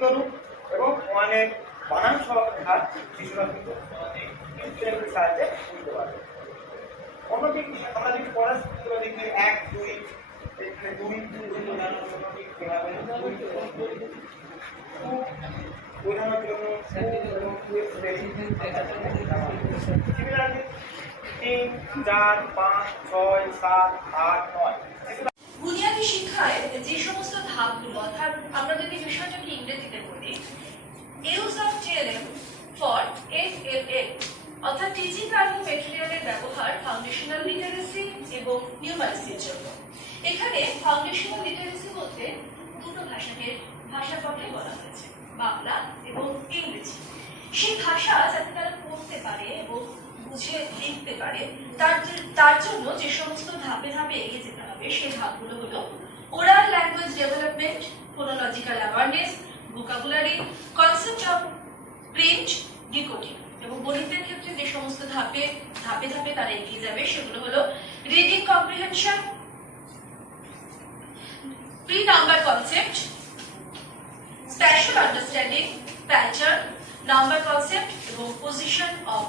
করুক এবং ওয়ানের বানান সহকারে হাত শিশুরা কিন্তু ইন্টারনেটের সাহায্যে বুঝতে পারবে অন্যদিকে আমরা যদি পড়ার সূত্র দেখি এক দুই এখানে দুই বোঝানোর জন্য সিমিলারলি তিন চার পাঁচ ছয় সাত আট নয় অর্থাৎ আমরা যদি বিষয়টাকে ইংরেজিতে বলি use of TLM for F L L অর্থাৎ টিচিং লার্নিং মেটেরিয়ালের ব্যবহার ফাউন্ডেশনাল লিটারেসি এবং নিউমারেসির জন্য। এখানে ফাউন্ডেশনাল লিটারেসি বলতে দুটো ভাষাকে ভাষার কথা বলা হয়েছে, বাংলা এবং ইংরেজি। সেই ভাষা যাতে তারা পড়তে পারে এবং বুঝে লিখতে পারে, তার তার জন্য যে সমস্ত ধাপে ধাপে এগিয়ে যেতে হবে, সেই ধাপগুলো হলো oral language development phonological awareness vocabulary concept of print decoding এবং গণিতের ক্ষেত্রে যে সমস্ত ধাপে ধাপে ধাপে তারা এগিয়ে যাবে, সেগুলো হলো reading comprehension pre number concept spatial understanding pattern number concept এবং পজিশন অফ